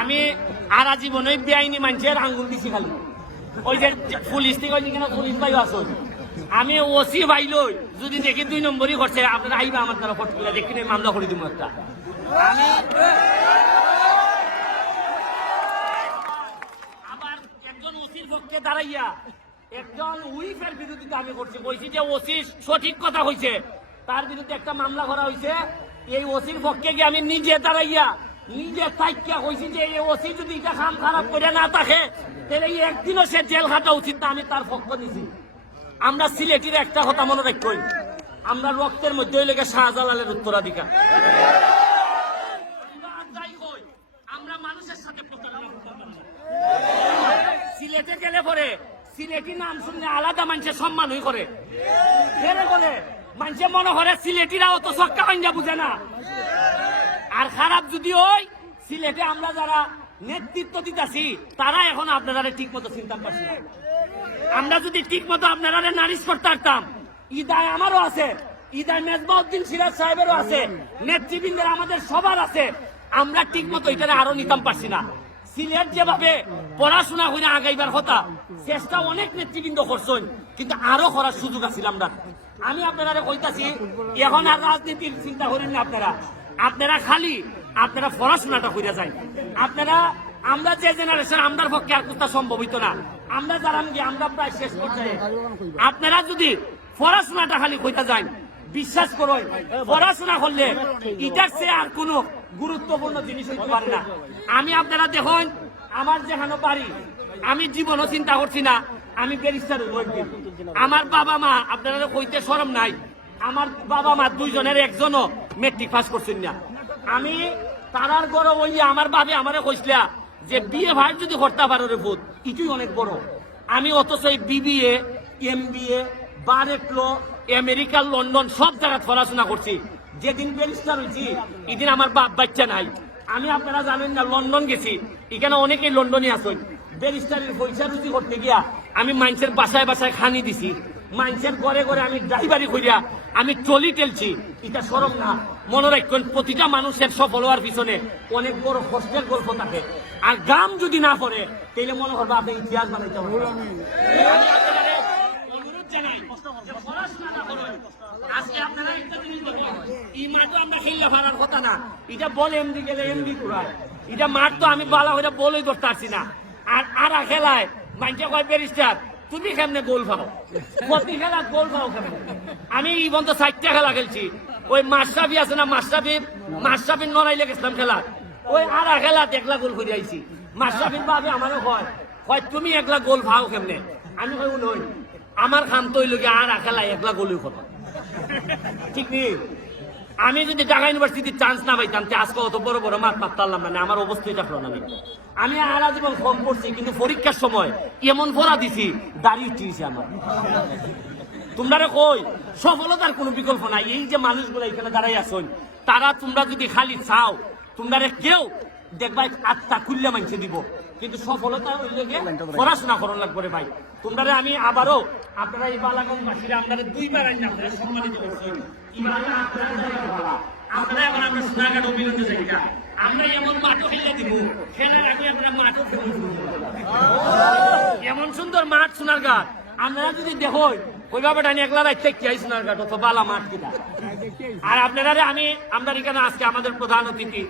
আমি আর জীবনে বেআইনি মানুষের আঙ্গুল দিছি খালি। ওই যে পুলিশ থেকে কিনা পুলিশ ভাইও আসো আমি ওসি ভাই লই, যদি দেখি দুই নম্বরই করছে আপনারা আইবা আমার দ্বারা ফটো তুলে, দেখি মামলা করে দিব একটা। আমি আবার একজন ওসির পক্ষে দাঁড়াইয়া, একজন উইফের বিরোধিতা আমি করছি, বলছি যে ওসি সঠিক কথা হয়েছে তার বিরুদ্ধে একটা মামলা করা হয়েছে এই ওসির পক্ষে গিয়ে আমি নিজে দাঁড়াইয়া নিজে তাইকিয়া কইছি যে এই ওসি যদি এটা খাম খারাপ করে না থাকে, তাহলে এই একদিনও সে জেল খাটা উচিত না, আমি তার পক্ষ নিছি। আমরা সিলেটির একটা কথা মনে রাখই আমরা রক্তের মধ্যে ওই লেগে শাহজালালের উত্তরাধিকার। আমরা মানুষের সাথে। সিলেটে গেলে পরে সিলেটি নাম শুনলে আলাদা মানুষের সম্মান হই করে। করে মানুষের মনে করে সিলেটিরাও তো সক্কা পাঞ্জা বুঝে না। আর খারাপ যদি ওই, সিলেটে আমরা যারা নেতৃত্ব দিতেছি, তারা এখন আপনারা ঠিক মতো চিন্তা পারছি আমরা যদি ঠিক মতো আপনারা নারিশ করতে পারতাম, ইদায় আমারও আছে, ইদায় মেজবাউদ্দিন সিরাজ সাহেবেরও আছে, নেতৃবৃন্দের আমাদের সবার আছে, আমরা ঠিক মতো এটা আরও নিতাম পারছি না। সিলেট যেভাবে পড়াশোনা করে আগাইবার কথা, চেষ্টা অনেক নেতৃবৃন্দ করছেন, কিন্তু আরও করার সুযোগ আছিল আমরা। আমি আপনারা কইতাছি, এখন আর রাজনীতির চিন্তা করেন না আপনারা। আপনারা খালি, আপনারা পড়াশোনাটা করে যায় আপনারা, আমরা যে জেনারেশন আমরার পক্ষে আর কোথাও সম্ভব হইতো না। আমরা যারা আমরা প্রায় শেষ পর্যায়ে। আপনারা যদি পড়াশোনাটা খালি কইতা যায় বিশ্বাস করো পড়াশোনা করলে এটার চেয়ে আর কোনো গুরুত্বপূর্ণ জিনিস হইতে পারে না। আমি আপনারা দেখুন, আমার যেখানে বাড়ি, আমি জীবনও চিন্তা করছি না, আমি ব্যারিস্টার। আমার বাবা মা, আপনারা কইতে সরম নাই। আমার বাবা মা দুইজনের একজনও মেট্রিক পাস করছেন না। আমি তারার গড় ওই আমার বাবে আমারে কইসলা যে বিয়ে ভাই যদি করতে পারো রে ভূত ইটুই অনেক বড়। আমি অথচ এই বিবিএ এম বি এ বারেটলো আমেরিকা লন্ডন সব জায়গায় পড়াশোনা করছি। যেদিন ব্যারিস্টার হয়েছি এদিন আমার বাপ বাচ্চা নাই। আমি আপনারা জানেন না লন্ডন গেছি। এখানে অনেকেই লন্ডনে আসেন ব্যারিস্টারের পয়সা রুজি করতে গিয়া আমি মানুষের বাসায় বাসায় খানি দিছি। মানুষের ঘরে ঘরে আমি ড্রাইভারি করিয়া আমি চলি টেলছি। এটা সরম না। মনে রাখবেন প্রতিটা মানুষের সফল হওয়ার পিছনে অনেক বড় কষ্টের গল্প থাকে। আর গাম যদি না পড়ে তাহলে মনে করবে আপনি ইতিহাস বানাইতে। আজকে আপনারা একটা জিনিস এই মাঠও আমরা খেললে পারার কথা না। এটা বল এমডি গেলে এমডি ঘুরায় এটা মাঠ তো আমি বালা হইটা বলই ধরতে পারছি না। আর আরা খেলায় মাইনটা কয় ব্যারিস্টার। তুমি কেমনে গোল পাও প্রতি খেলা গোল পাও কেমনে? আমি এই বন্ধ চারটা খেলা খেলছি। ওই মাস্টাফি আছে না মাস্টাফি মাস্টাফির নড়াইলে গেছিলাম খেলা ওই আরা খেলা একলা গোল করে আইছি। মাস্টাফির বাবে আমারও হয় হয় তুমি একলা গোল পাও কেমনে? আমি কই নই আমার খান তৈল গিয়ে আর খেলা একলা গোলই কথা ঠিক নেই? আমি যদি ঢাকা ইউনিভার্সিটির চান্স না পাইতাম, তে আজকে অত বড় বড় মাত মাত পারলাম না আমার অবস্থাই থাকল না আমি। আর আরা জীবন কম করছি কিন্তু পরীক্ষার সময় এমন পড়া দিছি দাঁড়িয়ে উঠিয়েছি আমার। তোমরা কই, সফলতার কোনো বিকল্প নাই। এই যে মানুষগুলো এখানে দাঁড়াই আসুন তারা তোমরা যদি খালি চাও তোমরা কেউ দেখবাই আত্মা খুললে মানছে দিব। কিন্তু সফলতা গিয়ে পড়াশোনা করন লাগবে ভাই। তোমরা আমি আবারও আপনারা এই বালাগঞ্জবাসীরা আপনারা দুইবার আপনারা সম্মানিত এখন আমরা সোনাঘাট অভিনন্দন আমরা এমন মাঠও খেলে দিব, খেলার আগে আমরা মাঠও খেলে এমন সুন্দর মাঠ সোনারঘাট আপনারা যদি দেখো ওই বাবাটা নিয়ে একলা রাখতে কি বালা মাঠ কিনা। আর আপনারা আমি, আমরা এখানে আজকে আমাদের প্রধান অতিথি